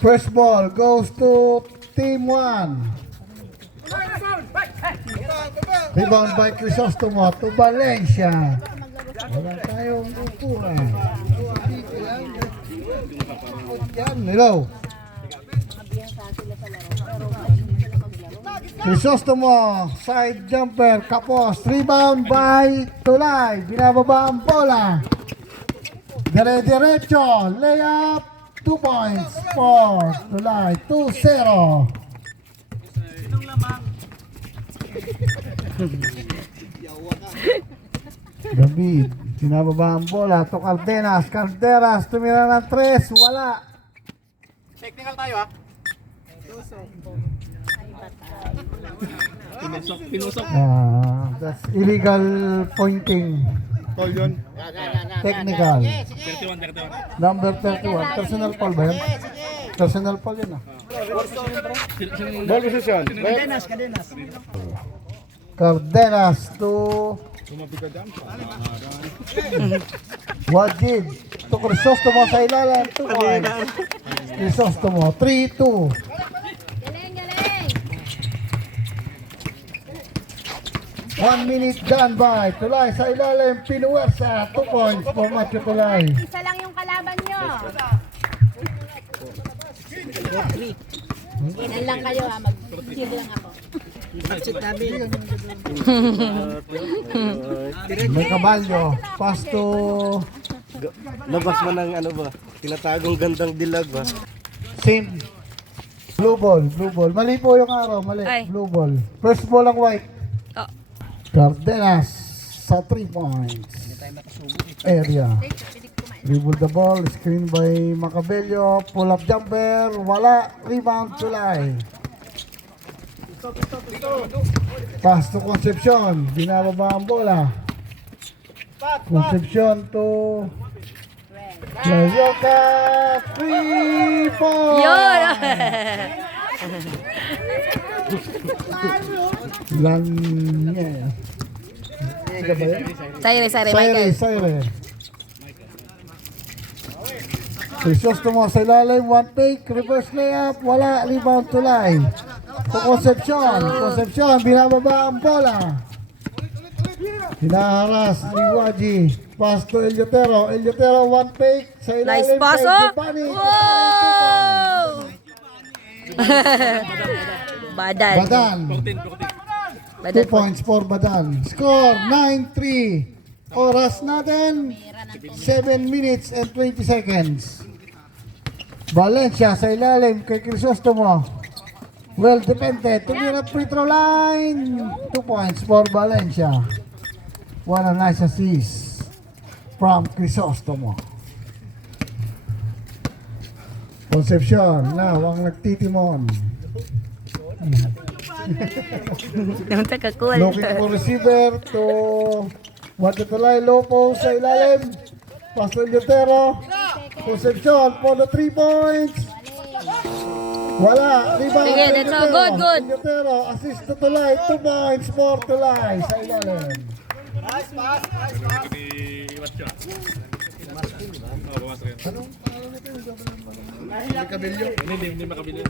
First ball goes to Team 1. Rebound by Crisostomo to Valencia. Wala tayong ukuran. Yan, hello. Crisostomo, side jumper, kapos, rebound by Tulay. Binababa ang bola. Dire-diretso, layup, 2 points for Tulay, 2-0. David, binababa ang bola to Cardenas. Cardenas, tumira ng 3, wala. Technical tayo ha. Pinusok. That's illegal pointing. Call yun. Technical. 31. Number 31. Personal foul ba yun? Personal foul yun ah. Ball position. Cardenas to Wajid. To Crisostomo sa ilalim. 2 points. Crisostomo. 3-2. Galing, galing. 1 minute done by Tulay sa ilalim. Pinuwersa. 2 points for Matthew Tulay. Isa lang yung kalaban nyo. Ilan lang kayo ha, mag-chill lang ako. May kabalyo. Pass to Labas mo ng ano ba? Tinatagong gandang dilag ba? Sim. Blue ball. Blue ball. Mali po yung araw. Mali. Ay. Blue ball. First ball ang white. Oh. Cardenas sa 3 points. Area. Dribble the ball. Screen by Macabello. Pull up jumper. Wala. Rebound Tulay. Pass to Concepcion. Binababa ang bola. Concepcion to Layoka. 3 points. Yun! Lanye. Ano ba yan? Sorry, Michael. Saire. Crisostomo sa ilalim, 1 fake, reverse layup, wala, rebound Tulay. To Concepcion, binababa ang bola. Hinaharas ni Waji. Pass to Eliotero, 1 fake, sa ilalim, Nice pass, kay oh! Giovanni. Wow! Badal. Badan. 2 points for Badan. Score 9-3. Oras natin 7 minutes and 20 seconds. Valencia sa ilalim kay Crisostomo. Well defended. Tumira free throw line. 2 points for Valencia. What a nice assist from Crisostomo. Concepcion now ang nagtitimon. Naman cool. Looking for receiver to Tulay, low post sa ilalim. Pass to Eliotero. Concepcion for the 3 points. Wala. Rebound. Sige, that's all. Good, good. Eliotero, assist to Tulay. 2 points for Tulay sa ilalim. Hindi makabili.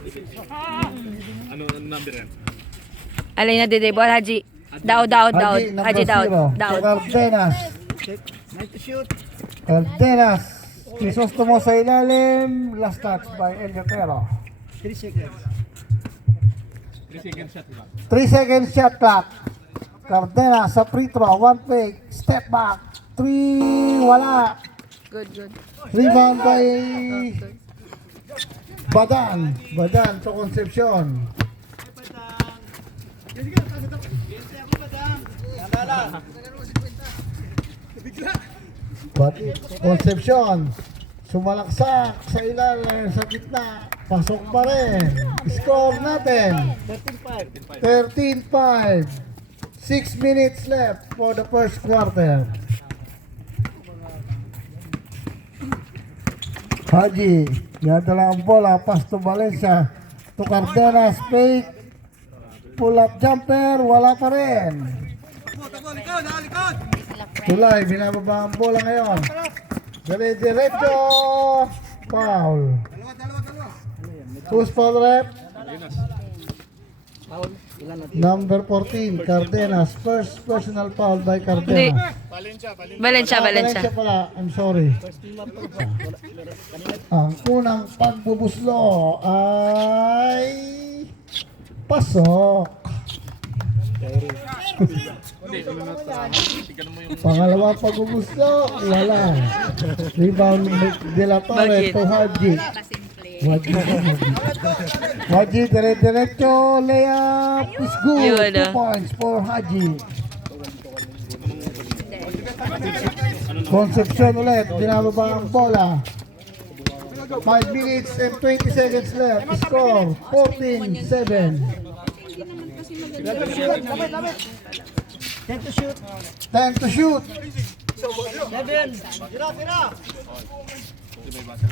Ano number yan? Alay na dede ball, Haji. Daud. Haji Daud. Cardenas. Cardenas. Crisostomo sa ilalim. Last touch by Eliotero. 3 seconds shot lang. 3 seconds shot clock. Cardenas sa free throw. 1 fake. Step back. 3. Wala. Good. Rebound by Badan. Badan to Concepcion. Concepcion. Sumalaksak sa ilalim, sa gitna. Pasok pa rin. Score natin. 13-5. 6 minutes left for the first quarter. Haji, yadala ang bola, pass to Valencia, to Cardenas, fake, pull up jumper, wala pa rin. Tulay, binababa ang bola ngayon. Dire-diretso, foul. Who's foul rep? Number 14, Cardenas. First personal foul by Hindi. Cardenas. Valencia. Valencia pala. I'm sorry. Ang unang pagbubuslo ay pasok. Pangalawa pagbubuslo, wala. Rebound De La Torre Bakit? to Haji. Haji, dire-diretso, layup is good. Yun, 2 points for Haji. Concepcion ulit, binababa ang bola. 5 minutes and 20 seconds left. Score, 14-7. 10 to shoot.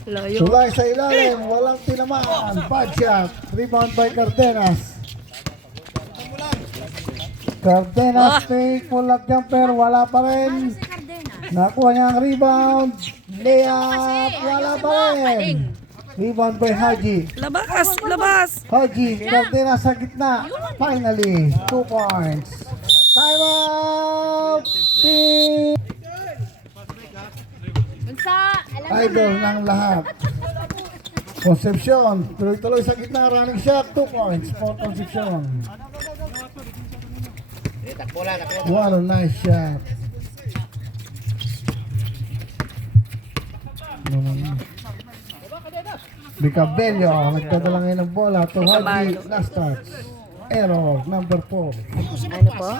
Layo. Tulay sa ilalim, walang tinamaan. Bad shot. Rebound by Cardenas. Cardenas take pull-up jumper, wala pa rin. Nakuha niya ang rebound. Layup, wala pa rin. Rebound by Haji. Labas. Haji, Cardenas sa gitna. Finally, 2 points. Time out! Team Bunso, alam mo idol na. ng lahat. Concepcion, tuloy-tuloy sa gitna, running shot, 2 points for Concepcion. What a nice shot. Bicabello, nagdadala ngayon ng bola to Haji, last touch. Error, number 4. Ano po?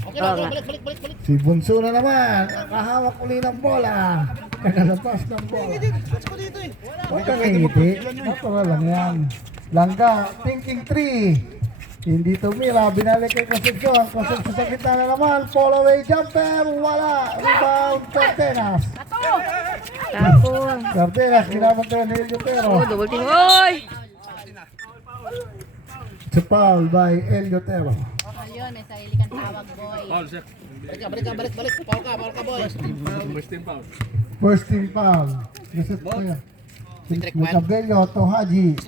Oo nga. Si Bunso na naman, nakahawak uli ng bola. Nakalabas ng bola. Huwag kang ngiti. Natural lang yan. Langga, thinking 3. Hindi tumira, binalik kay Concepcion. Concepcion sa gitna na naman. Fall away jumper, wala. Rebound, Cardenas. Tapon. Cardenas, ginabantayan ni Elio Pero. Oh, double team. Oy! Sa foul by Elio Pero. Ayun, may sarili kang tawag, boy. Foul, sir. First team foul. Joseph Kuya. Bicabello to Haji.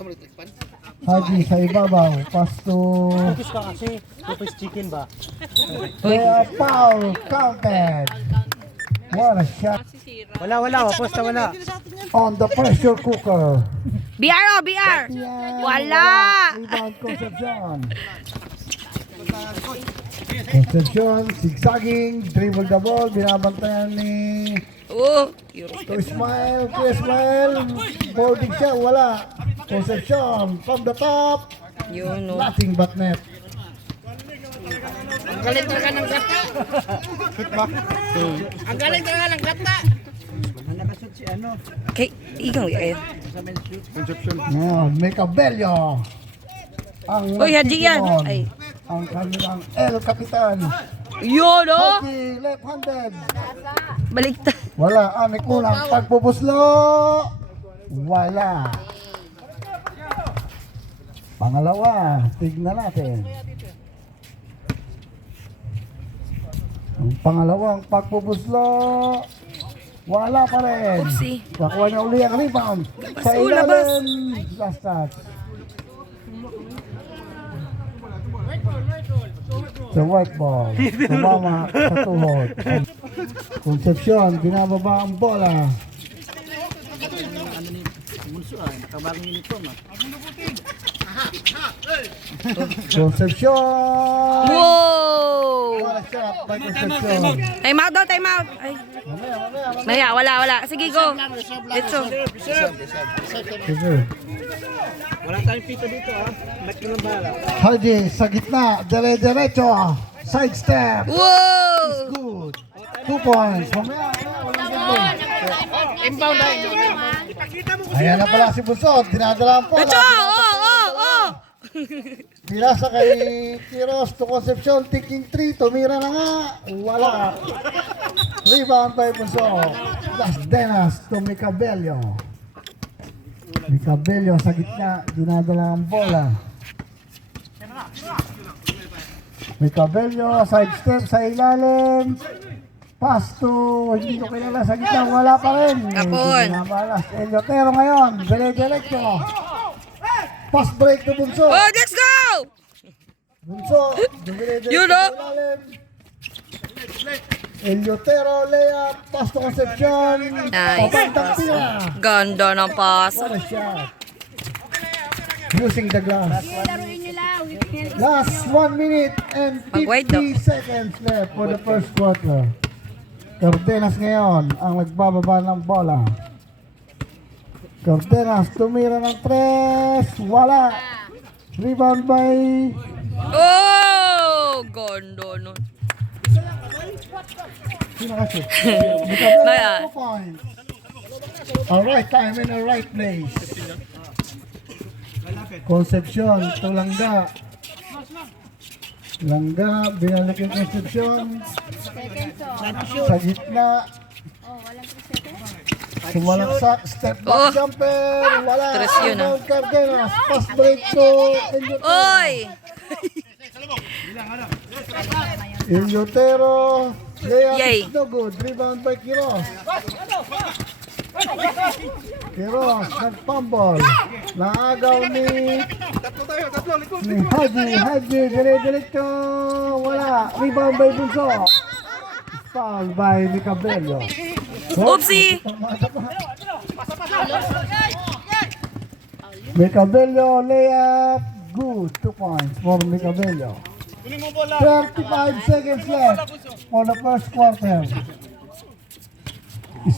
Haji sa ibabaw. Pass to... Kaya foul counted. What a shot. Wala, posta wala. On the pressure cooker. BR, oh, BR. Yan, Wala. Rebound Concepcion. Concepcion, zigzagging, dribble the ball, binabantayan ni Oh. to Ismael, boarding siya, wala. Concepcion, from the top, Yun, no. nothing but net. Okay, ikaw yan. Ngayon, Bicabello. Ang Uy, Haji yan. nagtitimon, Ay. ang kanilang El Capitan. Yun, oh. Haji, left-handed. Baliktad. Wala, anik unang pagpupuslo. Wala. Pangalawa, tignan natin. Ang pangalawang pagpupuslo. Wala pa rin. Oopsie. Nakuha niya uli ang rebound. Sa Labas. ilalim. Last touch. Sa white ball. Tumama sa tuhod. Concepcion, binababa ang bola. Concepcion! Wow! What a shot by Concepcion. Time out daw, time out. Ay. Maya, wala. Sige, go. Let's go. Sige. Wala tayong pito dito Laki ng bala. Haji sa gitna, dire-diretso. Side step. Wow! Good. 2 points. Mamaya. Inbound na. Ayan na pala si Bunso. Dinadala ang bola. Let's go! Oh! Pinasa kay Quiros to Concepcion. Taking 3. Tumira na nga. Wala. Rebound by Bunso. Las Denas to Bicabello. Bicabello sa gitna. Dinadala ang bola. Bicabello, side step sa ilalim. Pass to, hindi ko kilala sa gitna, wala pa rin. Kapon. Pinabalas. Eliotero ngayon, dire-diretso. Pass break to Bunso. Oh, let's go! Bunso, dire-diretso Yun, oh. sa ilalim. Eliotero, layup, pass to Concepcion. Nice. Pabantang tira. Ganda ng pass. What a shot. Using the glass. Laruin nyo lang. Last 1 minute and Mag-wait 50 seconds left for the first quarter. Cardenas ngayon ang nagbababa ng bola. Cardenas tumira ng 3. Wala. Rebound by Oh! Ganda nun. sino kasi? Maya. 2 points. Alright time in the right place. Concepcion, Tulangga. Langga, binalik yung Concepcion. Sa gitna. Oh, walang 3 seconds. Sumalaksak, step back Oh. jumper, wala. Tres yun, ah. Rebound Cardenas, pass break to Eliotero. Oy! Eliotero, layup Yay. is no good. Rebound by Quiroz. Quiroz, nag-fumble. Naagaw ni Haji, dire-diretso, wala. Rebound by Bunso. Foul by Nicabello. Oopsie! Nicabello, layup, good. 2 points for Nicabello. 35 seconds left for the first quarter.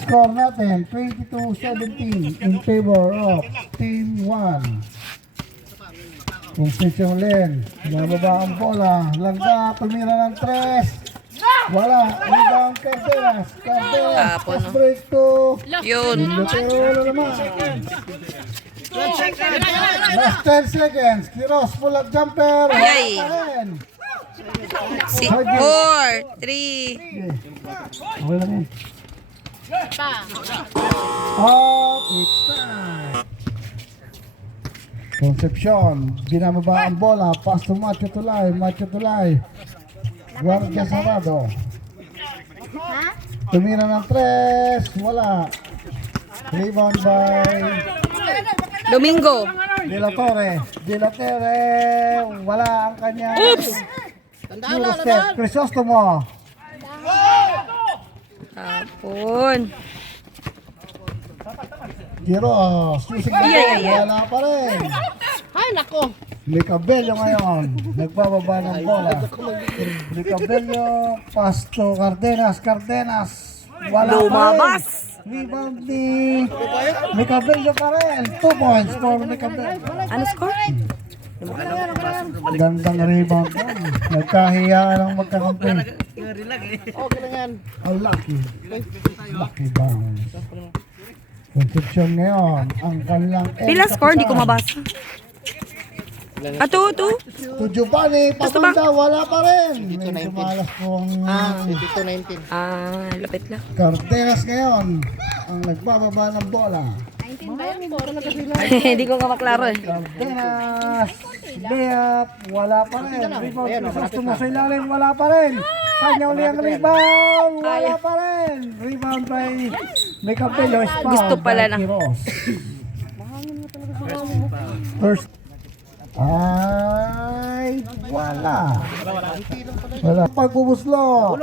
Score natin, 22-17 in favor of Team 1. Kung Session Len, nababa ang bola. Langga, tumira ng 3. Wala, rebound Cardenas. Cardenas, Tapon, pass no? break to Yun. Eliotero, wala naman. Last 10 seconds, Quiroz, pull up jumper. Wala Yay. pa rin. 4, 3. Okay. Okay lang yan. Pa. It's time. Concepcion, binababa ang bola, pass to Macho Tulay. Guardia Sarado. Tumira ng 3, wala. Rebound by Domingo. De La Torre, wala ang kanya. Oops! Eurostep, Crisostomo. Tapon. Quiroz, using the Yeah, ball, yeah. wala pa rin. Ay, nako. Nicabello ngayon, nagbababa ng bola. Nicabello, pass to Cardenas, wala Lumabas. pa rin. Rebound ni Nicabello pa rin. 2 points for Nicabello. Ano score? Gandang rebound doon. Nagkahiyaan ang magkakampi. Oh, lucky. Lucky bounce. Concepcion ngayon, ang kanilang Bilang score, hindi ko mabasa. Ato, ito. To Giovanni, patunda, wala pa rin. May sumalas pong Lapit lang. Cardenas ngayon, ang nagbababa ng bola. 19 ba yun? 4 Hindi ko maklaro eh. Cardenas, layup, wala pa rin. Rebound, Crisostomo sa ilalim, wala pa rin. Kanya uli ang rebound, wala pa rin. Rebound by Nicabello, is foul Gusto pala by na. Quiroz. First, ay, wala. Wala. Pagbubuslo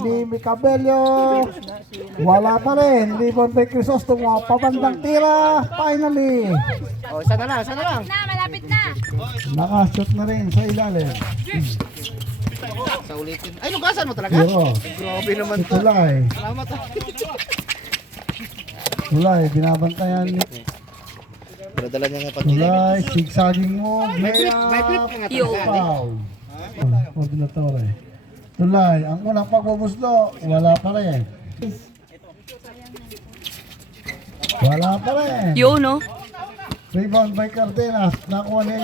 ni Nicabello, wala pa rin. Rebound by Crisostomo, pabandang tira, finally. Na, malapit na. Nakashoot na rin sa ilalim. Sa ulitin. Ay, lugasan mo talaga? Pero, Grabe naman si Tulay. Salamat ah. Tulay, binabantayan ni Dala niya nga pati. Tulay, zigzagging mo, May flip layup, nga Yo. talaga. foul. Ordinatore. Tulay, ang unang pagbubuslo, wala pa rin. Wala pa rin. Yo, no? Rebound by Cardenas, nakuha ni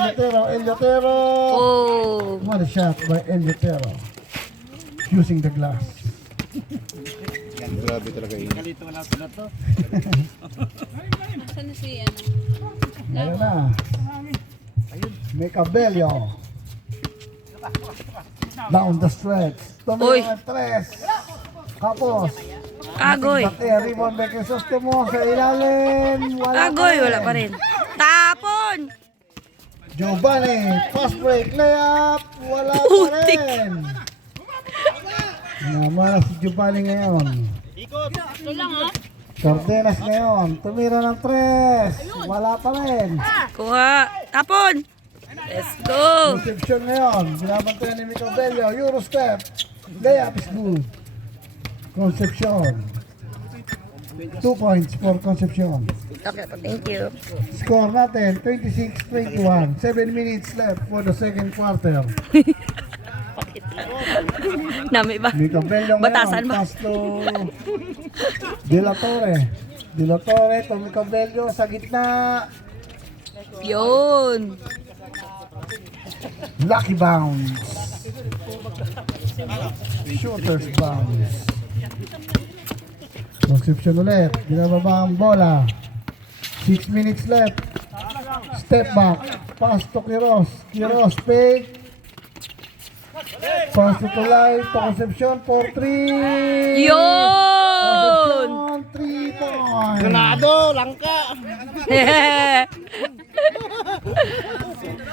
Eliotero. Oh. What a shot by Eliotero. Using the glass. Grabe talaga yun. Saan si ano? Meron na. Nicabello. Down the stretch. Uy. Tumira ng 3. Kapos. Agoy. Rebound by Crisostomo sa ilalim. Agoy, wala pa rin. Tapon! Giovanni, fast break, layup, wala pa Putik. rin. Namana si Giovanni ngayon. Ito lang ha. Cardenas ngayon, tumira ng 3, wala pa rin. Kuha. Tapon! Let's go! Concepcion ngayon, binabantayan ni Mico Bello, Euro step, layup is good. Concepcion. 2 points for Concepcion. Okay, thank you. Score natin, 26-21. 7 minutes left for the second quarter. Nami ba? Mico Bello ngayon, Batasan ba? pass to De La Torre. De La Torre to Mico Bello sa gitna. Yun. Lucky bounce. Shooter's bounce. Concepcion ulit. Binababa ang bola. 6 minutes left. Step back. Pass to Quiros. Quiros fake. Pass to Tulay. To Concepcion for 3. Yun! Concepcion 3 points. Ganado, langka.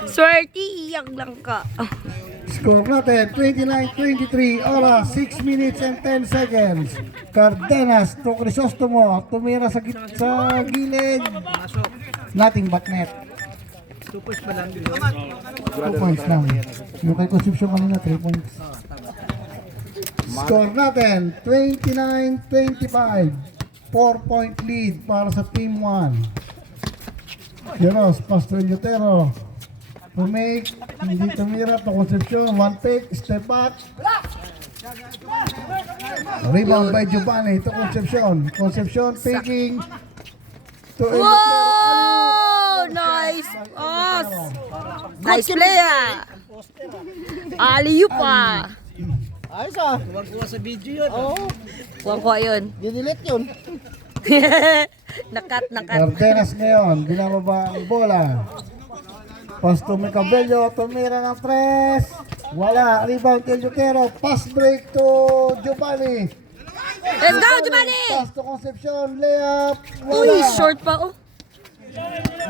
Swerte, iyak lang ka. Score natin, 29-23, oras, 6 minutes and 10 seconds. Cardenas to Crisostomo, tumira sa gilid. Nothing but net. 2 points lang. Yung kay Concepcion kanina, 3 points. Score natin, 29-25. 4-point lead para sa Team 1. Quiros, Pastor Lutero. To make, hindi tumira to Concepcion, 1 pick, step back. Rebound by Giovanni to Concepcion. Concepcion taking to Wow! Nice pass! Nice play ah! Aliyo pa! Ayos ah. Huwag kuha sa video yun. Oo. Kuha yun. Dinilit yun. Nakat. Cardenas ngayon, binababa ang bola. Pass to Micabello, tumira ng 3. Wala, rebound kay Lutero. Pass break to Giovanni. Let's go, Giovanni! Pass to Concepcion, layup. Wala. Uy, short pa oh.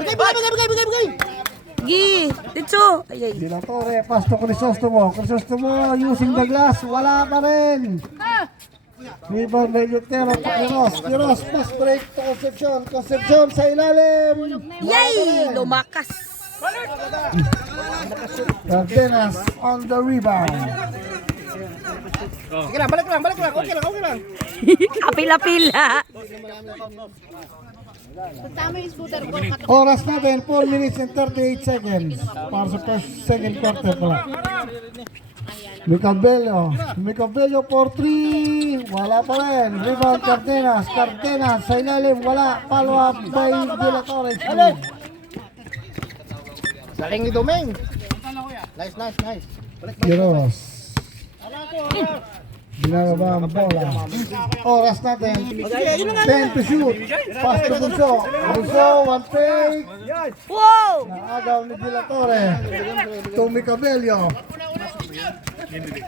Bigay. Gi, dito. Ay, De La Torre, pass to Crisostomo. Crisostomo using the glass. Wala pa rin. Rebound by Lutero to Quiros. Quiros, pass break to Concepcion. Concepcion sa ilalim. Yay! Lumakas. Cardenas on the rebound. Sige lang, balik lang. Okay lang. Apil-apila. Tama yung scooter ko. Oras natin, 4 minutes and 38 seconds. Para sa second quarter pala. Micabello for 3. Wala pa rin. Rebound Cardenas. Cardenas sa ilalim. Wala. Follow up by De La Torre. Galing ni Domeng. Nice. Quiros. Binababa ang bola. Oras natin. 10 to shoot. Pass to Bunso. Bunso, 1 fake. Wow! Naagaw ni De La Torre. To Micabello.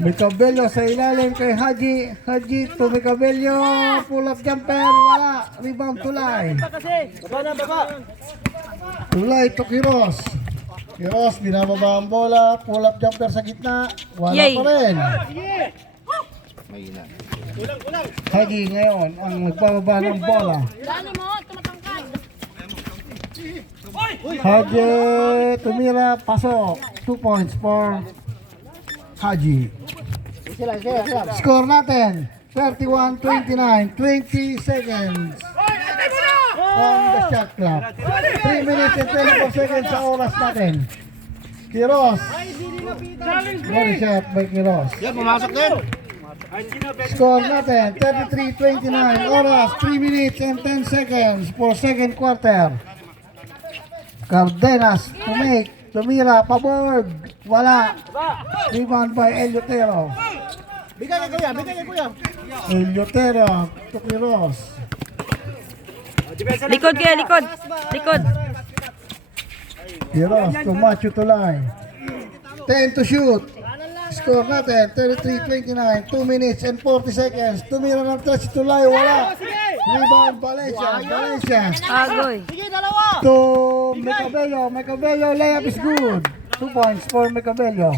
Micabello sa ilalim kay Haji. Haji to Micabello. Pull up jumper. Wala. Rebound Tulay. Tulay to Quiros. Quiros, binababa ang bola. Pull up jumper sa gitna. Wala Yay. pa rin. Haji ngayon ang nagbababa ng bola. Dali mo, tumatangkad. Haji tumira, pasok. 2 points for Haji. Sila. Score natin, 31-29, 20 seconds on the shot clock. 3 minutes and 24 seconds sa oras natin. Quiros. Very shot by Quiros. Yan, pumasok din. Score natin, 33-29, oras, 3 minutes and 10 seconds for second quarter. Cardenas to make, tumira, paboard, wala. Rebound by El Lutero. Bigay kay kuya. El Lutero to Quiros. Likod kaya, likod. Quiros to Macho Tulay. 10 to shoot. Score natin, 33-29, 2 minutes and 40 seconds. Tumira ng 3 si Tulay, wala. Rebound, Valencia, Valencia. Agoy. Sige, dalawa. To Mecabello, layup is good. 2 points for Mecabello.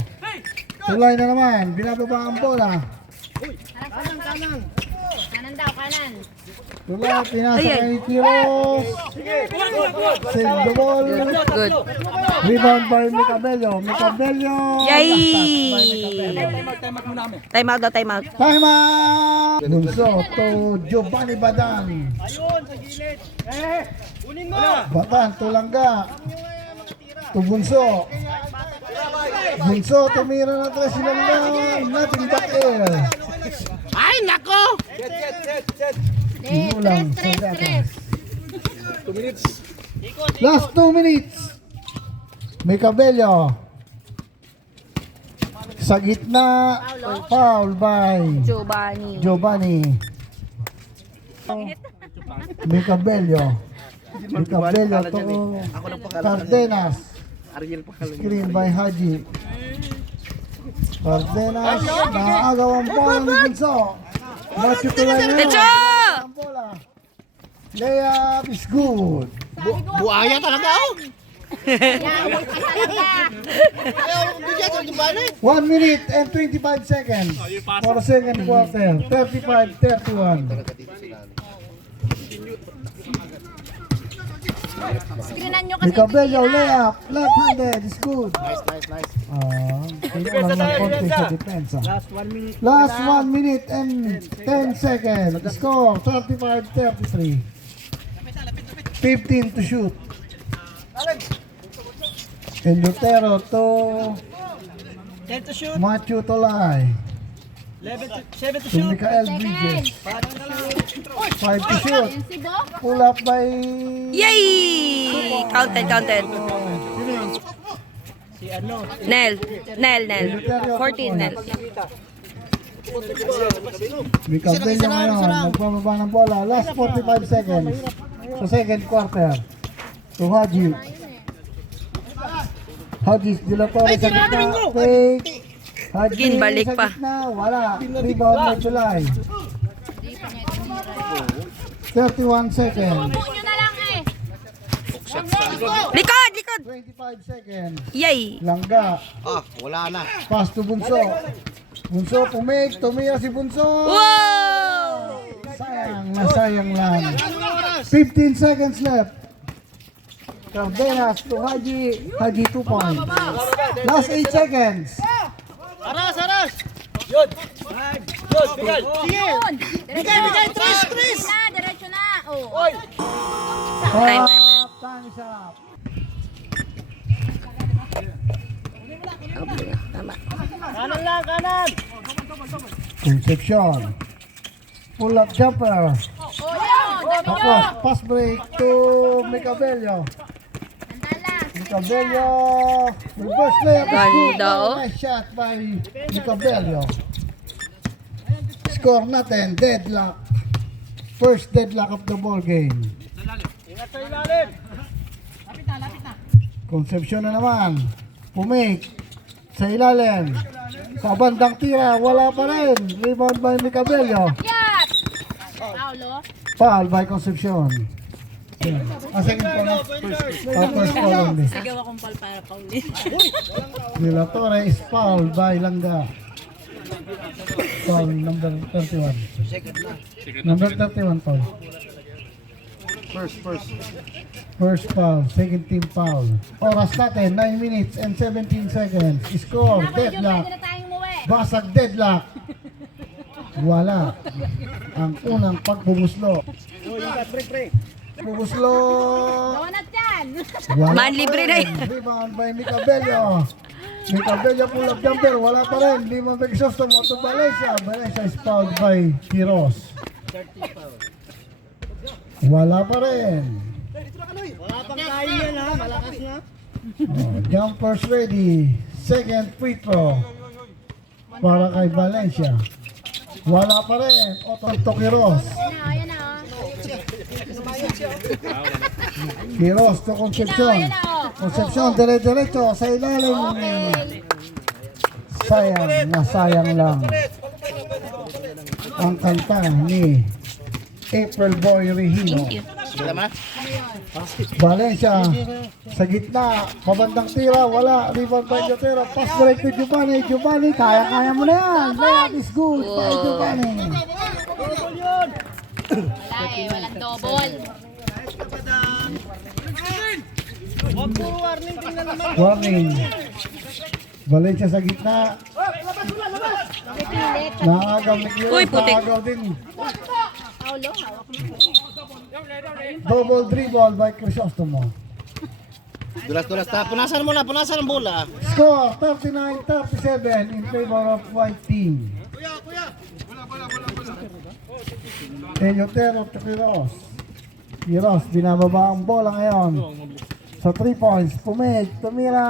Tulay na naman, binababa ang bola. Kanan, kanan. Kanan daw, kanan. Tulay, pinasa kay Tiros. Save the ball. Good. Rebound by Mecabello. Mecabello. Yay! Last pass by Mecabello. Time out daw, time out. Time out! Bunso to Giovanni Badan. Ayun, sa gilid. Kunin mo. Badan, Tulangga. To Bunso. Bunso, tumira na 3 sila lang. Nothing but air. Ay, nako. Simulang sa gatas. Last 2 minutes. Mecabello. Sa gitna, foul by Giovanni. Giovanni. Mecabello. Mecabello to Cardenas. Screen by Haji. Cardenas, naagaw ang bola ni Bunso. Nacho Tulay na Techo! ang bola. Layup is good. Buaya talaga, oh. Yawag ka talaga. Ayaw, bigyan sa gibana. 1 minute and 25 seconds for the second quarter. 35-31. Screenan nyo kasi. Mecabello, layup. Left-handed is good. Nice, nice, nice. Kinulang ng konti sa depensa. Last 1 minute and 10 seconds. Score 35-33. 15 to shoot. And Lutero to 10 to shoot, Macho Tolay. 7 to To Mikael Bridges. 5 to shoot. Sensibo? Pull up by Yay! Counted, counted. si ano. Nel. 14, Nel. Micabello ngayon. Nagbababa ng bola. Last 45 seconds. Sa second quarter. To Haji. Haji de la Torre sa gitna. Fake. Haji Gin, balik sa pa. gitna. Wala. Rebound by July. 31 seconds. Upo nyo na lang eh. Likod, likod! 25 seconds. Yay! Langga. Wala na. Pass to Bunso. Bunso, pumake. Tumira si Bunso. Wow! Sayang lang. 15 seconds left. Cardenas to Haji. Haji 2 points. Last 8 seconds. Aras, aras. Yun. Yun, bigay. Yun. Bigay, Tris. Na, diretso na. Oh. Oy. Time. Time is up. Tama. Kanan lang, kanan. Concepcion. Pull up jumper. Oh, yun. Sabi nyo. Tapos pass break to Micabello. Sandala. Micabello. Reverse layup is good. Ganda, oh. Nice shot by Micabello. Score natin. Deadlock. First deadlock of the ball game. Ingat sa ilalim. Concepcion na naman. Pumake. Sa ilalim. Sa bandang tira. Wala pa rin. Rebound by Micabello. Yat. Paulo. Foul by Concepcion. Second call na. First call only. Sigaw akong pal para Pauli. De la Torre is fouled by Langga. Foul number 31. Number 31 foul. First foul, second team foul. Oras natin, 9 minutes and 17 seconds. Score, deadlock. Pwede na tayong umuwi. Basag deadlock. Wala. Ang unang pagbubuslo. Bubuslo. Donut yan. Wala Man, pa libre rin. na yan. Rebound by Micabello. Micabello pull up jumper. Wala pa rin. Lima Begsostomo to Valencia. Valencia is fouled by Quiroz. Wala pa rin. Wala pang kain yan, ha. Malakas na. Jumpers ready. Second free throw. Para kay Valencia. Wala pa rin. Otonto Quiroz. Ayan na, Quiroz to Concepcion. Ayan na, oh. Concepcion, dire-diretso sa ilalim. sayang lang ang kanta ni April Boy Regino. Valencia sa gitna, pabandang tira, wala, rebound by Jotero, pass break to Giovanni. Giovanni, kaya mo na yan. Layup is good by Giovanni. Wala eh, walang double. Huwag puro warning, tingnan naman. Warning. Valencia sa gitna. Napipilit. Nakagaw ni Kiro. Uy, putik. Nakagaw din. Paulo, hawak mo. Double dribble by Crisostomo. Dulas-dulas ta. Punasan mo na, punasan ang bola. Score 39-37 in favor of white team. Eliotero to Quiros. Quiros, binababa ang bola ngayon. So 3 points, Pumig, tumira,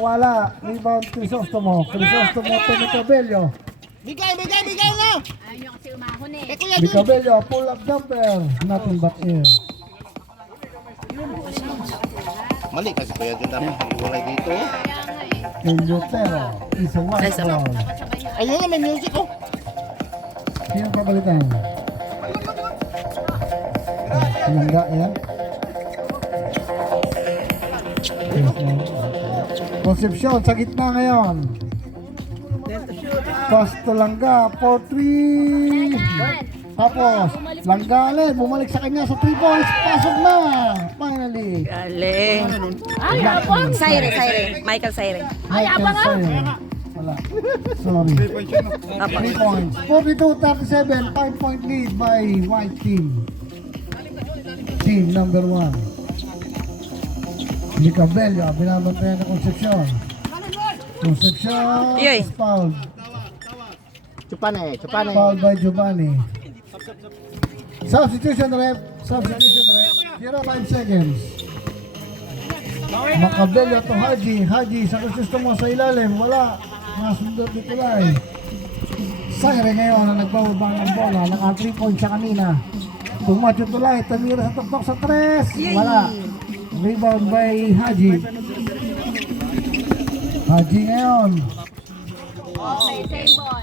wala. Rebound Crisostomo. Crisostomo to Micabello. Bigay na! Ayaw nyo kasi umahon eh. Micabello, pull up jumper. Nothing but air. Mali kasi kaya dyan dapat iwalay dito. Kaya nga eh. Eliotero is a white Nice. ball. Ayun na, may music oh. Sino pabalitan? Langga yan? Concepcion sa gitna ngayon. Pass to Langga, 4-3. Tapos, Langga ulit, bumalik sa kanya sa 3 points. Pasok na! Finally. Galing. Ay, abang! Saire. Michael Saire. Michael Sayer. Wala. Sorry. 3 points. 42-37, 5-point lead by white team. Team number 1. Micabello, binabantayan ng Concepcion. Concepcion Yoy. is fouled. Chupane. Fouled by Giovanni. Substitution rep. 0, 5 seconds. Macabello to Haji. Haji sa Crisostomo sa ilalim. Wala. Nasundot ni Tulay. Sayre ngayon na nagbababa ng bola. Naka 3 points siya kanina. Tumacho Tulay. Tamira sa tuktok sa 3. Wala. Rebound by Haji. Haji ngayon. Okay, same ball.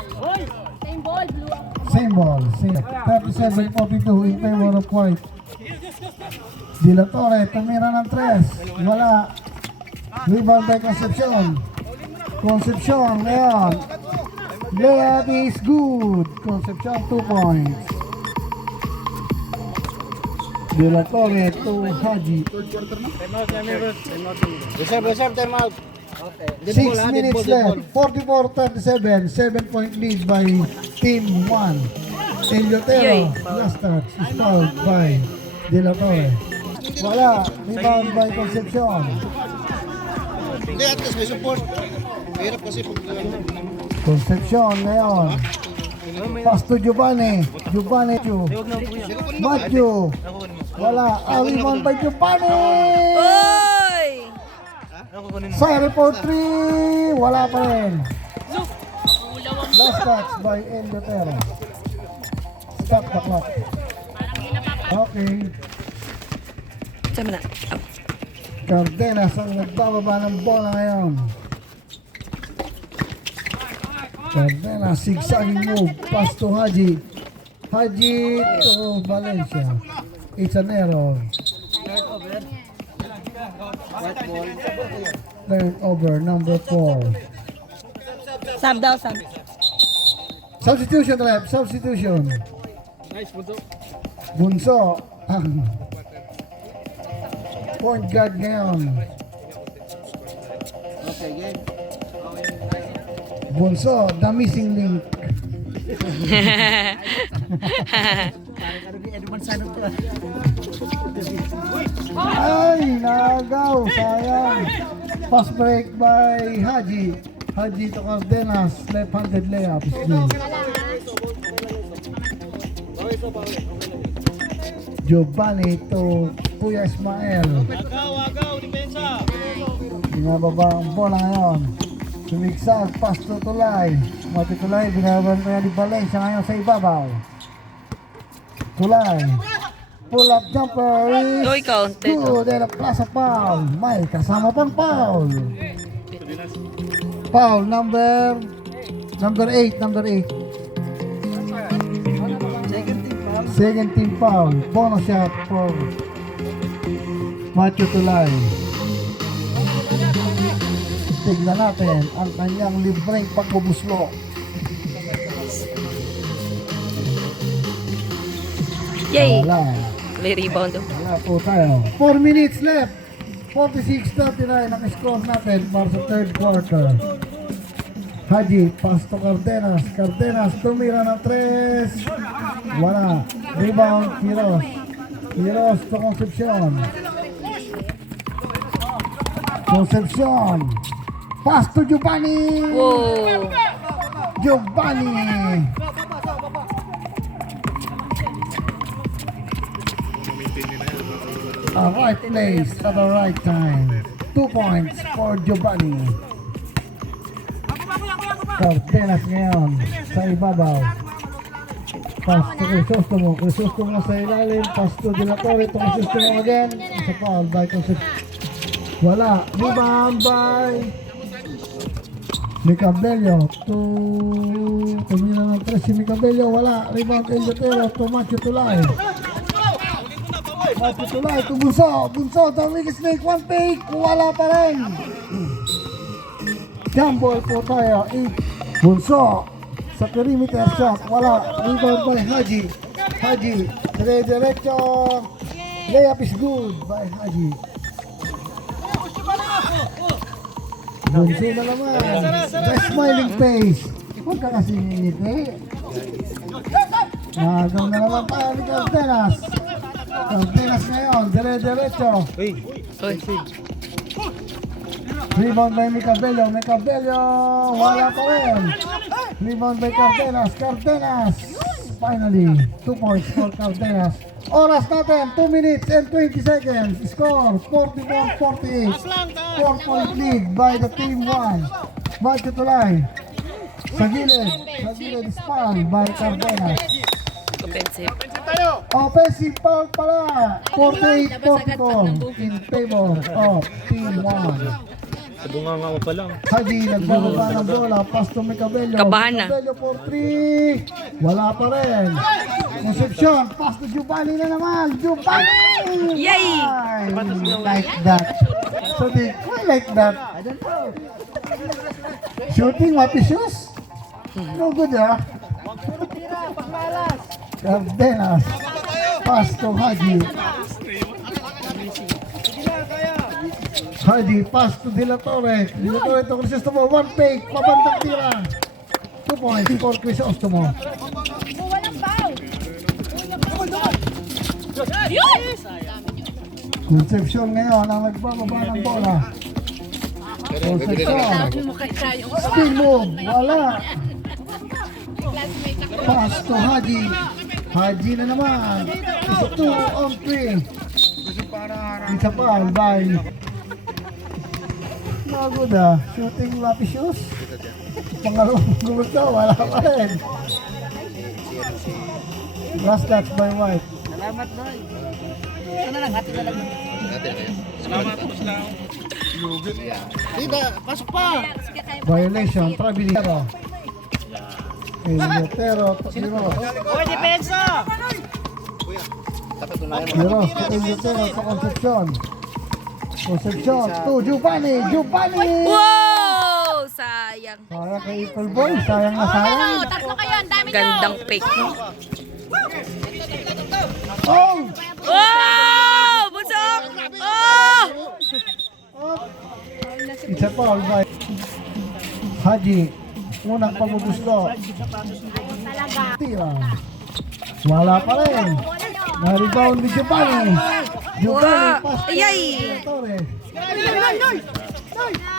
Same ball, blue. Same ball. 37-42 in favor of white. De La Torre, tumira ng 3. Wala. Rebound by Concepcion. Concepcion ngayon. Layup is good. Concepcion 2 points. De La Torre to Haji. Reserve, time out. 6 minutes left. 44-37. 7-point lead by Team 1. Eliotero. Yoy. Last touch is fouled by De La Torre. Wala. Rebound by Concepcion. Hindi, at least may support. Mahirap kasi pag... Concepcion ngayon. Pass to Giovanni. Giovanni to Matthew. Wala. Rebound by Giovanni. Oy! Fire for 3. Wala pa rin. Last touch by Eliotero. Stop the clock. Okay. Sama na. Cardenas ang nagbababa ng bola ngayon. Cardenas, zigzagging move. Pass to Haji. Haji to Valencia. It's an error. Turnover number 4. Sab daw, sab. Substitution rep, substitution. Nice, Bunso. Bunso ang point guard ngayon. Bunso, the missing link. Ay, nagaw, sayang. Pass break by Haji. Haji to Cardenas, left-handed layup. Is good. Giovanni to Kuya Ismael. Agaw, depensa. Binababa ang bola ngayon. Sumigsag, pass to Tulay. Mati Tulay, binababan kaya ni Valencia ngayon sa ibabaw. Tulay. Pull up jumper is Uy, counted. good and a plaza foul. May kasama pang foul. Foul number Number 8. Second team foul. Bonus shot for Macho Tulay. Tignan natin ang kanyang libreng pagbubuslo. Yay! Wala. May rebound daw. Wala po tayo. 4 minutes left. 46-39 ang score natin para sa third quarter. Haji, pass to Cardenas. Cardenas tumira ng 3. Wala. Rebound, Quiros. Quiros to Concepcion. Concepcion. Pass to Giovanni. Wow! Giovanni. Right place at the right time. 2 points for Giovanni. Cardenas ngayon sa ibabaw. Pass to Crisostomo. Crisostomo sa ilalim. Pass to De La Torre. To Crisostomo again. Sa foul by Concepcion. Wala. Rebound by Micabello. Tumira ng 3 si Micabello. Wala. Rebound El Dotero. To Macho Tulay. Macho Tulay. To Bunso. Bunso. To Ricky Snake. 1 fake. Wala pa rin. Jumble po tayo. 8. Bunso. Sa perimeter shot. Wala. Rebound by Haji. Haji. Dire-diretso. Layup is good by Haji. Bunso na naman. The smiling face. Huwag ka kasi ngiti. Nagaw na naman tayo ni Cardenas. Cardenas ngayon. Dire-diretso. Uy! Rebound by Micabello. Micabello. Wala pa rin. Rebound by Cardenas. Cardenas. Finally, 2 points for Cardenas. Oras natin, 2 minutes and 20 seconds. Score, 41-48. 4-point lead by the team 1. Macho Tulay. Sa gilid is foul by Cardenas. Offensive. Offensive foul pala. 48-44 in favor of team 1. Bunga nga mo pa lang. Haji, nagbababa ng bola. Pass to Micabello. Kabahan na. Micabello for 3. Wala pa rin. Concepcion. Pass to Giovanni na naman. Giovanni! Yay! I like that. So they like that. I don't know. Shooting Mapisius? No good, ah. Cardenas. Pass to Haji. Haji, pass to De La Torre. De La Torre to Crisostomo. 1 fake. Pabandang tira. 2 points for Crisostomo. Walang foul. Concepcion ngayon ang nagbababa ng bola. Concepcion. Spin move. Wala. Pass to Haji. Haji na naman. It's a 2-on-3. It's a foul by Nagod ah. Shooting Lapisius. Pangalawang gumusto. Wala pa rin. Last touch by White. Salamat, Doy. Sana lang, hati na lang. Salamat po sila. Diba, pasok pa. Violation. Trabilitero. Eliotero. Quiros. Hoy, depensa! Quiros. Eliotero sa Concepcion. Concepcion. To Giovanni. Giovanni! Wow! Sayang. Sayang kay Equal Boy. Sayang na sayang. Tatlo kayo, ang dami nyo. Gandang pick. Oh! Wow! Bunsok! Oh! It's a foul by Haji. Unang pagbubusto. Tira. Wala pa rin. Na-rebound ni Giovanni. Giovanni, Wow! pass to Ayay!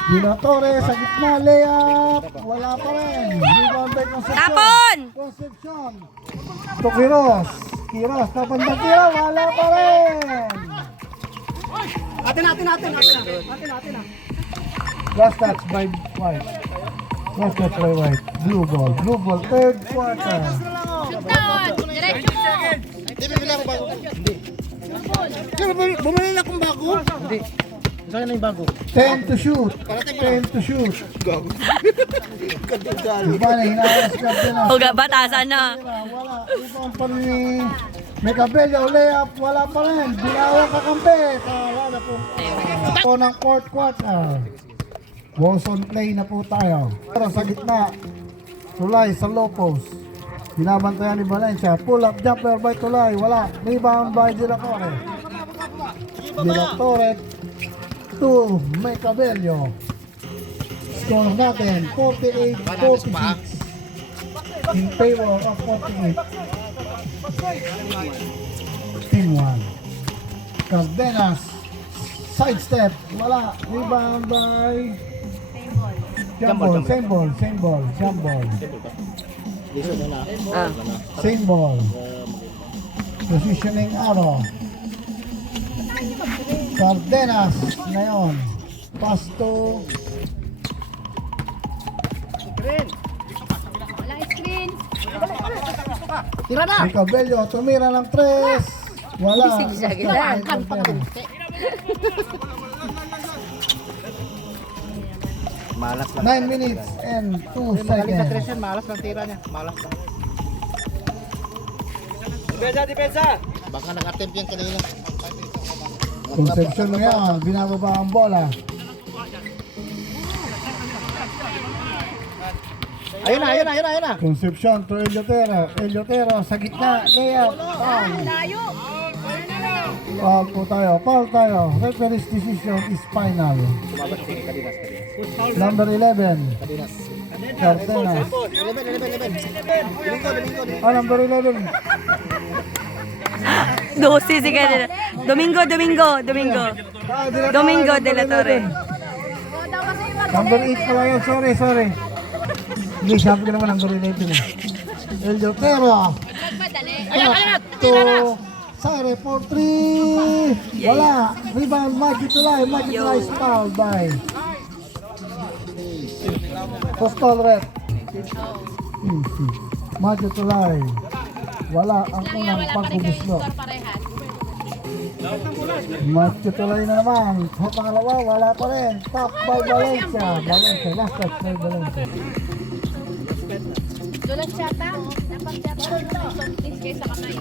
De La Torre sa gitna, layup. Wala pa rin. Rebound by Concepcion. Tapon! Concepcion. To Quiros. Quiros, napandang tira. Wala pa rin. Atin. Last touch by White. Last touch by White. Blue ball. Blue ball. Third quarter. Down. Diretso mo. Hindi, bumili ako bago. Hindi. Bumili na akong bago? Hindi. Saan na yung bago? 10 to shoot. 10 to shoot. Iba na, hinahalas ka din na. Huga, batasan na. Wala. Rebound pa rin ni Mecabello. Layup. Wala pa rin. Binawa kakampi. Wala po. Ito ng fourth quarter. Balls on play na po tayo. Pero sa gitna. Tulay sa low post. Binabantayan ni Valencia. Pull up jumper by Tulay. Wala. Rebound by De La Torre. De La Torre to Mecabello. Score natin 48-46 in favor of 48. Team 1. Cardenas sidestep. Wala. Rebound by jump ball. Same ball. Jump ball. Ah. Same ball. Positioning arrow. Cardenas ngayon. Pass to Wala screen. Tira na! Mecabello. Tumira ng 3. Wala. Sige lang. Malas lang. 9 minutes and 2 Magaling sa seconds. tres yan, malas lang tira niya. Malas lang. Depensa! Baka nag-attempt yan kanina. Concepcion ngayon. Binababa ang bola. Ayun na. Concepcion to Eliotero. Eliotero sa gitna. Layup. Foul. Layo. Foul tayo. Referee's decision is final. Number 11. Cardenas. 11. Number 11. 12 si kanila. Domingo De La Torre. Number 8 pala yun. Sorry. Hindi, sabi ko naman number 11 eh. Eliotero. To Sare for 3. Wala. Rebound. Maggie Tulay is fouled by Postal Red. Easy. Maggie Tulay. Wala ang unang pagbubuslo. Maggie Tulay na naman. Sa pangalawa, wala pa rin. Top by Valencia. Last touch by Valencia. Dulas yata. Dapat yata. Please kayo sa kamay.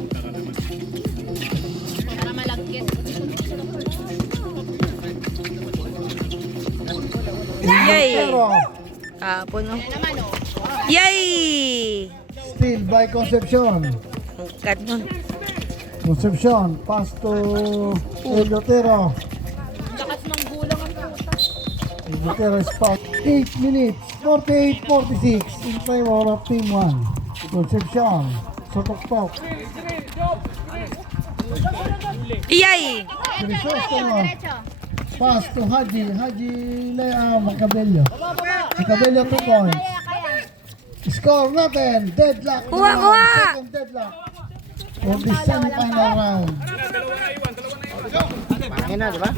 Para malagkit. Yay! Eliotero. Puno. Naman oh. Yay! Steal by Concepcion. Cut nun. Concepcion, pass to Eliotero. Lakas ng gulang ang puta. Eliotero is fouled. 8 minutes, 48-46 in favor of Team 1. Concepcion, sotok-tok. Yay! Crisostomo, Diretso. pass to Haji. Mecabello. Mecabello 2 points. Kaya. Score natin, deadlock. Kuha! Second deadlock. For the semi-final round. Pangin na, di ba?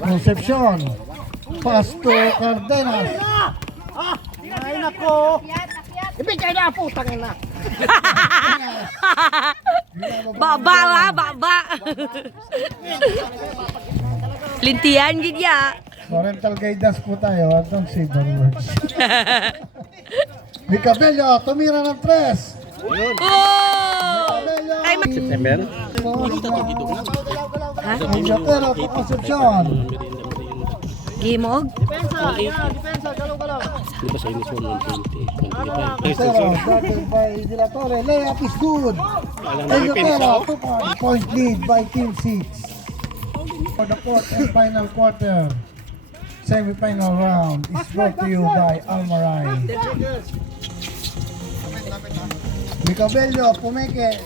Concepcion, pass to Cardenas. Ay, nako! Akyat. Ibigay na, putang ina! Baba. Lintian gid ya. Parental guidance po tayo. Don't say the words. Mecabello, tumira ng 3. Oh! Mecabello. Ay, September? Eliotero to Concepcion. Gimog. Depensa, galaw-galaw. Eliotero, started by De La Torre. Layup is good. Eliotero, 2 point lead by Team 6. For the fourth and final quarter, semi-final round is brought to you by Almaray. Mecabello, pumeke.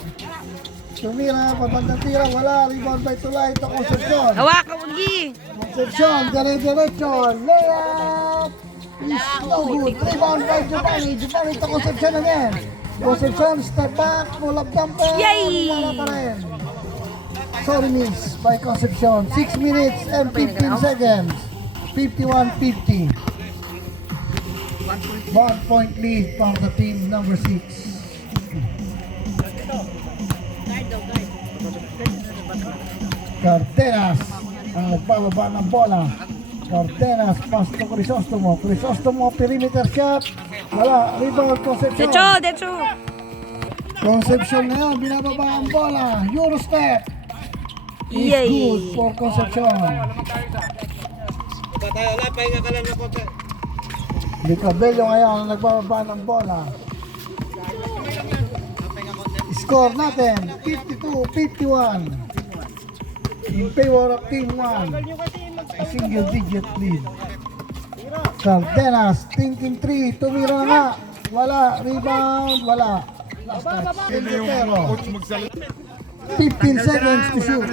Tumira, pabandang tira, wala. Rebound by Tulay to Concepcion. Hawak ka Ugi. Concepcion, dire-diretso. Layup is no good. Rebound by Giovanni. Giovanni to Concepcion again. Concepcion, step back, pull up jumper. Yay! Wala pa rin. Sorry miss by Concepcion. 6 minutes and 15 seconds. 51-50. 1 point lead for the team number 6. Cardenas ang nagbababa ng bola. Cardenas, pass to Crisostomo. Crisostomo, perimeter shot. Wala, rebound Concepcion. Decho. Concepcion na yun, binababa ang bola. Eurostep. Is Yay. good for Concepcion. Licabello ngayon ang nagbababa ng bola. Score natin, 52-51. In favor of Team 1. A single digit lead. Cardenas, thinking 3. Tumira na nga. Wala. Rebound. Wala. Last touch. Eleuterio. 15 seconds to shoot.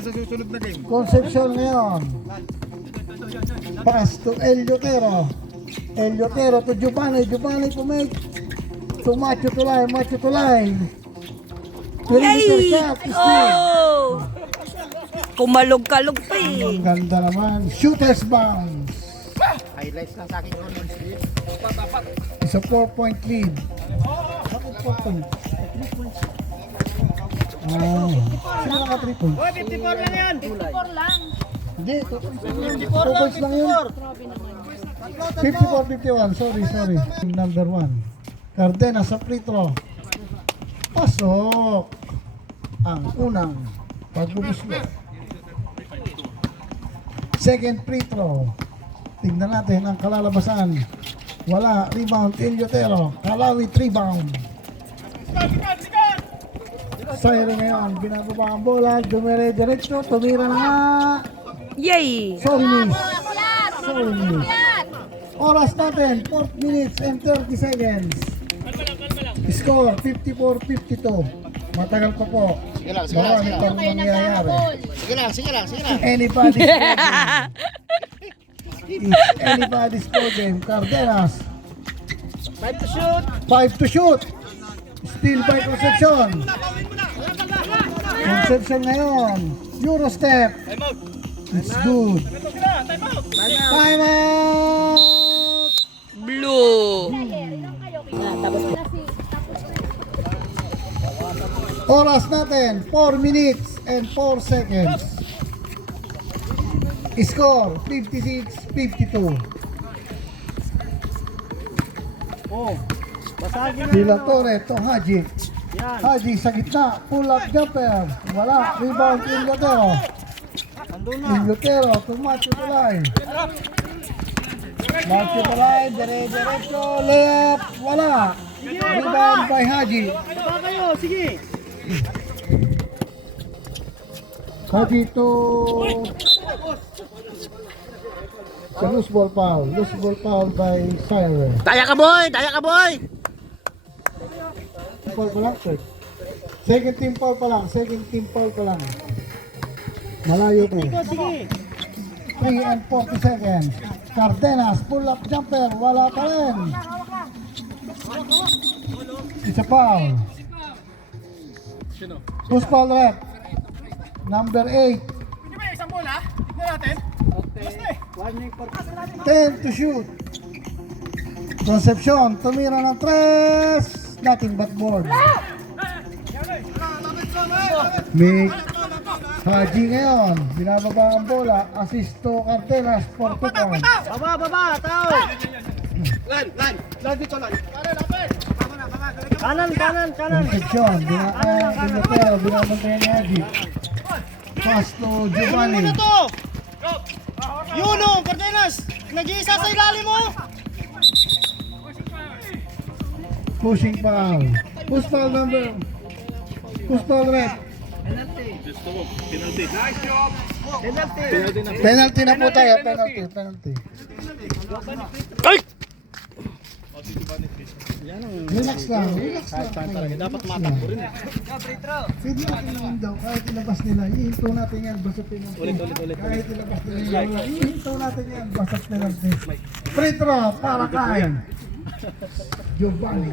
Concepcion ngayon. Pass to Eleuterio. Eleuterio to Giovanni. Giovanni to make. To Macho Tulay. Macho Tulay. Perimeter shot. Steal. Oh! Kumalog-kalog pa eh. Ang ganda naman. Shooter's bounce. Highlights lang sa akin yun. It's a 4-point lead. Bakit 4 points? 3 points. Sino naka 3 points? 54 lang yan. 54 lang. Hindi, 2 points lang yun. 54-51. Sorry. Number 1. Cardenas sa free throw. Pasok. Ang unang pagbubuslo. Second free throw. Tingnan natin ang kalalabasan. Wala. Rebound. Eleuterio. Kalawit rebound. Sayre ngayon. Binababa ang bola. Dumere diretso. Tumira na nga. Yay! Sorry miss. Kulat. Sorry miss. Oras natin. 4 minutes and 30 seconds. Score 54-52. Matagal pa po. Marami pang mangyayari. Sige lang. Anybody's game. It's anybody's game. Cardenas. 5 to shoot. 5 to shoot. Steal by Concepcion. Concepcion ngayon. Eurostep. It's good. Time out. Blue. Oras natin, 4 minutes and 4 seconds. Score, 56-52. Oh. Basagin na. Sila Torre to Haji. Haji sa gitna, pull up jumper. Wala, rebound Eleuterio. Andun na. Eleuterio to Macho Tulay. Macho Tulay, diretso, layup, wala. Rebound by Haji. Baba kayo, sige. Haji to... Sa loose ball foul. Loose ball foul by Siren. Taya ka boy. Foul pa lang, sir. Second team foul pa lang. Malayo po. Sige. 3 and 40 seconds. Cardenas, pull up jumper, wala pa rin. It's a foul. Who's foul rep? Number 8. 10 to shoot. Concepcion, tumira ng 3. Nothing but board. Make Haji ngayon. Binababa ang bola. Assist to Cardenas for 2 points. Baba, tao. Lan dito lan. Kanan. Concepcion, binabantayan ni Haji. Pass to Giovanni. Ano to? Yuno, Cardenas. Nag-iisa sa ilalim mo. Pushing foul. Who's foul number? Who's foul rep? Penalty na po tayo. Penalty. Relax lang. Dapat matakbo rin. Pwede natin naman daw. Kahit ilabas nila. Ihinto natin yan. Basta penalty. Kahit ilabas nila. Ihinto natin yan. Basta penalty. Free throw para kay Giovanni.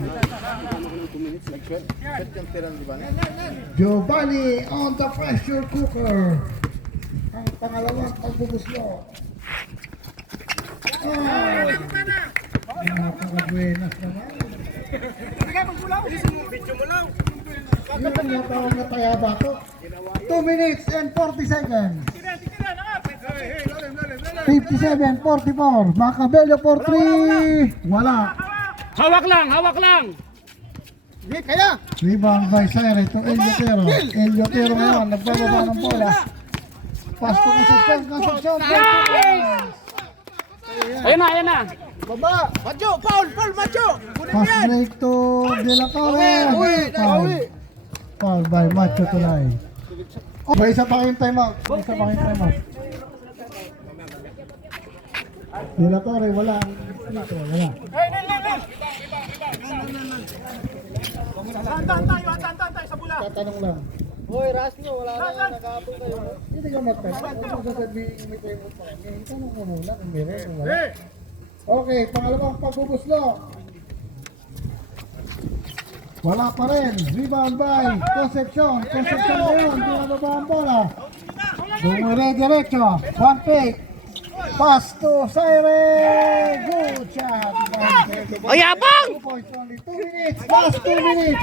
Giovanni on the pressure cooker. Ang pangalawang pagbubuslo. Napaka-buenas naman. Yung tinatawag na taya bato. 2 minutes and 40 seconds. 57-44. Macabello for 3. Wala. Hawak lang! Hindi, kaya. Rebound by Saire to El Yotero. El Yotero ngayon, nagbababa ng bola. Pass to Concepcion. Ayan na! Baba. Macho, foul, Macho. Kunin Pass yan. break to De La Torre. Foul. Foul by Macho Tulay. May isa pa kayong timeout. De La Torre, wala. Wala. Antan tayo sa bula. Tatanong lang. Hoy, Rasno, wala na nakahabol kayo. Hindi ka mag-time. Ano sasabihin may timeout pa kami? Tanong ka muna kung meron kung wala. Okay, pangalawang pagbubuslo. Wala pa rin. Rebound by Concepcion. Concepcion ngayon. Pinababa ang bola. Dumire-diretso. One pick. Pass to Saire. Good shot. O, yabang! 2 points only. 2 minutes. Last 2 minutes.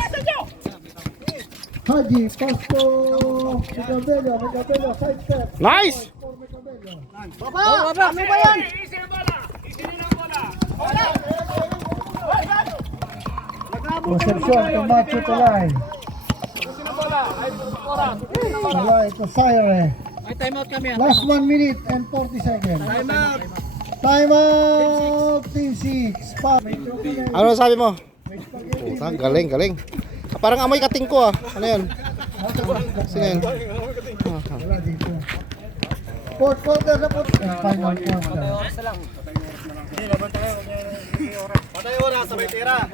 Haji. Pass to Macabello. Macabello. Side step. Nice! For Macabello. Baba, ano ba yan? Concepcion to Macho Tulay. Tulay to Saire. May timeout kami. Last 1 minute and 40 seconds. Timeout. Team 6. Ano sabi mo? Galing. Parang amoy kating ko ah. Ano yan? Sino yan? Wala dito. Fourth quarter na po. Final quarter. Patay oras, sabay tira.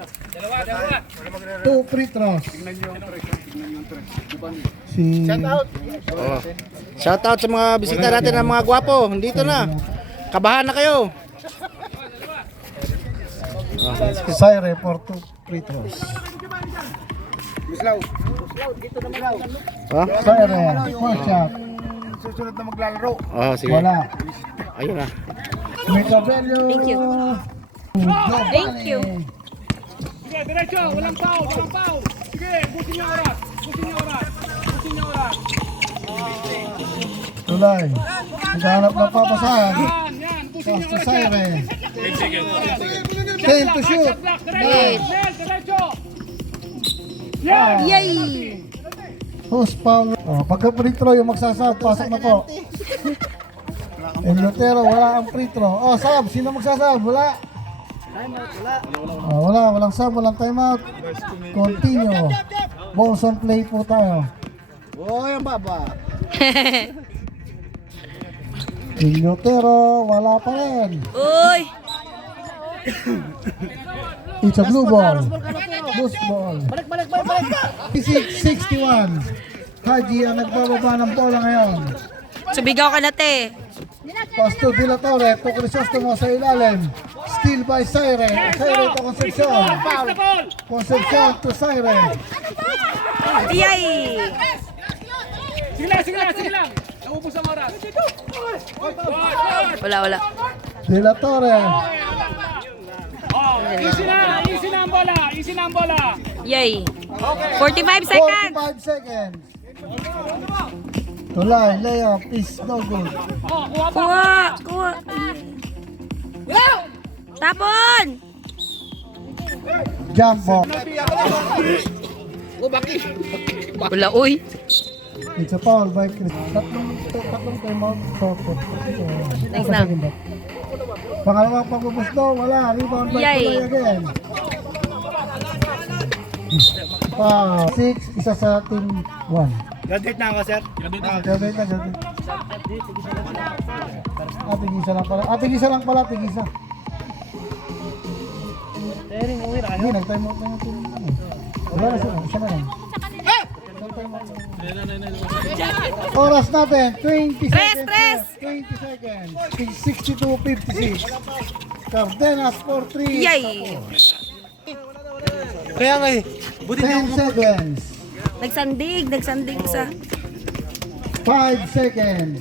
2 free throws. Shout out sa mga bisita natin ng mga gwapo. Dito na. Kabahan na kayo. Saire for 2 free throws. Ha? Saire, first shot. Susunod na maglalaro. Oh, sige. Wala. Ayun na. Macabello. Thank you. Thank you. Sige, diretso! Walang foul! Sige, busin niyo oras! Tulay. Naghanap ng papasahan. Yan! Busin Pass niyo to oras! Saire. 10 to shoot. Eight. Diretso! Yay! Who's foul? Oh, pagka free throw yung magsasab, pasok na po. El Yotero, wala ang free throw. Oh, sub, sino magsasab? Wala. Oh, walang sub, walang timeout. Continue. Balls on play po tayo. Hoy, ang baba. El Yotero, wala pa rin. Uy! It's a blue ball. Loose ball. Balik. 61. Haji ang nagbababa ng bola ngayon. Subigaw ka na, te. Pass to De La Torre, to Crisostomo sa ilalim. Steal by Saire. Saire to Concepcion. Concepcion to Saire. Yay! Sige lang! Naubos ang oras! Wala. De La Torre. Easy na ang bola! Yay! 45 seconds! 45 seconds. Tulay, layup is no good. Kuha! Tapon! Jump ball. Wala, uy! It's a foul by Chris. Tatlong timeout. Thanks na. Pangalawang pagbubusto, wala. Rebound by Yay. Tulay again. Wow. 6, isa sa team 1. Graduate na ako, sir. Graduate na. Tigisa lang pala. Hindi, nag-timeout na yung team. Wala na siya. Isa na lang. Oras natin, 20 seconds. Tres. 20 seconds. 62-56. Cardenas for 3. Yay! Kaya nga eh. 10 seconds. Nagsandig sa... 5 seconds.